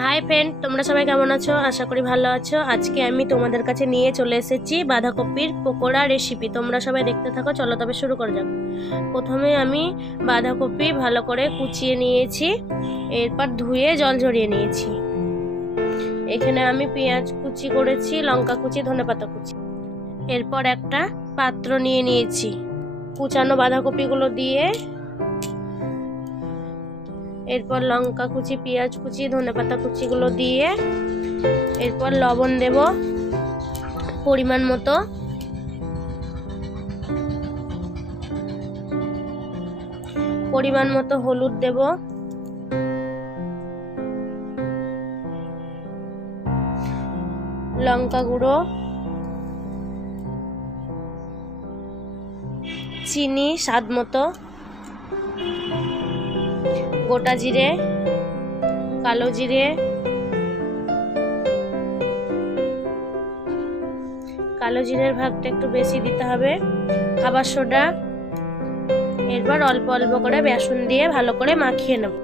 Hi friend, তোমরা সবাই কেমন আছো? আশা করি ভালো আছো। আজকে আমি তোমাদের কাছে নিয়ে চলে এসেছি বাঁধাকপির পকোড়া রেসিপি। তোমরা সবাই দেখতে থাকো। চলো তবে শুরু করা যাক। প্রথমে আমি বাঁধাকপি ভালো করে কুচিয়ে নিয়েছি, এরপর ধুয়ে জল ঝরিয়ে নিয়েছি। এখানে আমি পেঁয়াজ কুচি করেছি, লঙ্কা কুচি, ধনেপাতা কুচি। এরপর একটা পাত্র নিয়ে নিয়েছি, কুচানো বাঁধাকপিগুলো দিয়ে এরপর লঙ্কা কুচি, পেঁয়াজ কুচি, ধনেপাতা কুচিগুলো দিয়ে এরপর লবণ দেব পরিমাণ মতো। পরিমাণ মতো হলুদ দেব, লঙ্কা গুঁড়ো, চিনি স্বাদ মতো, গোটা জিরে, কালো জিরে, কালো জিরের ভাগটা একটু বেশি দিতে হবে, খাবার সোডা। এরপর অল্প অল্প করে বেসন দিয়ে ভালো করে মাখিয়ে নেব।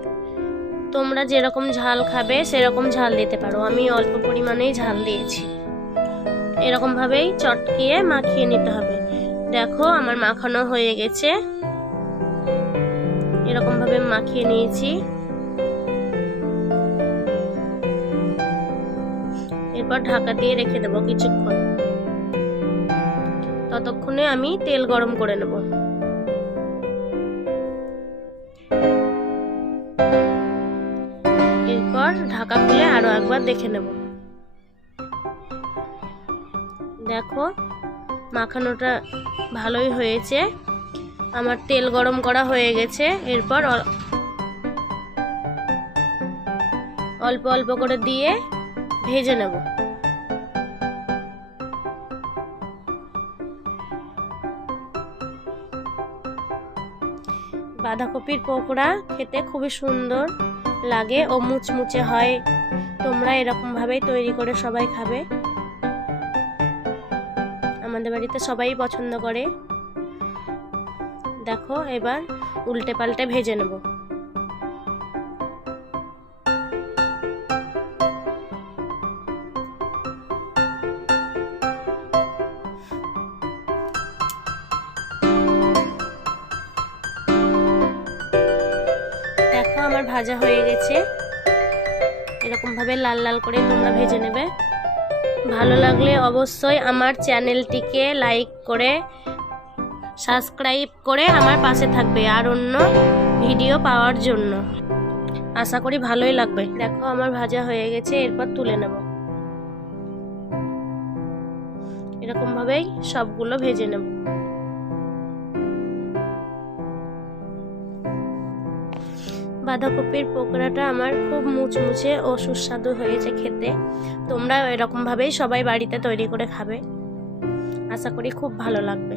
তোমরা যেরকম ঝাল খাবে সেরকম ঝাল দিতে পারো, আমি অল্প পরিমাণেই ঝাল দিয়েছি। এরকম ভাবেই চটকিয়ে মাখিয়ে নিতে হবে। দেখো আমার মাখানো হয়ে গেছে, এরকম ভাবে মাখিয়ে নিয়েছি। এরপর ঢাকা দিয়ে রেখে দেবো কিছুক্ষণ। ততক্ষণে আমি তেল গরম করে নেব। এরপর ঢাকা খুলে আরো একবার দেখে নেব। দেখো মাখানোটা ভালোই হয়েছে, আমার তেল গরম করা হয়ে গেছে। এরপর অল্প অল্প করে দিয়ে ভেজে নেব। বাঁধাকপির পকোড়া খেতে খুবই সুন্দর লাগে ও মুচমুচে হয়। তোমরা এরকম ভাবেই তৈরি করে সবাই খাবে। আমাদের বাড়িতে সবাই পছন্দ করে। দেখো এবার উল্টে পাল্টে ভেজে নেব। দেখো আমার ভাজা হয়ে গেছে। এরকম ভাবে লাল লাল করে তোমরা ভেজে নেবে। ভালো লাগলে অবশ্যই আমার চ্যানেলটিকে লাইক করে সাবস্ক্রাইব করে আমার পাশে থাকবে আর অন্য ভিডিও পাওয়ার জন্য। আশা করি ভালোই লাগবে। দেখো আমার ভাজা হয়ে গেছে, এরপর তুলে নেব। এরকম ভাবেই সবগুলো ভেজে নেব। বাঁধাকপির পকোড়াটা আমার খুব মুচমুচে ও সুস্বাদু হয়েছে খেতে। তোমরা এরকম ভাবেই সবাই বাড়িতে তৈরি করে খাবে। আশা করি খুব ভালো লাগবে।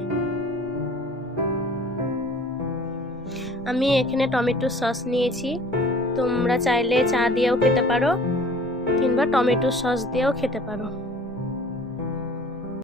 আমি এখানে টমেটো সস নিয়েছি। তোমরা চাইলে চা দিয়েও খেতে পারো কিংবা টমেটো সস দিয়েও খেতে পারো।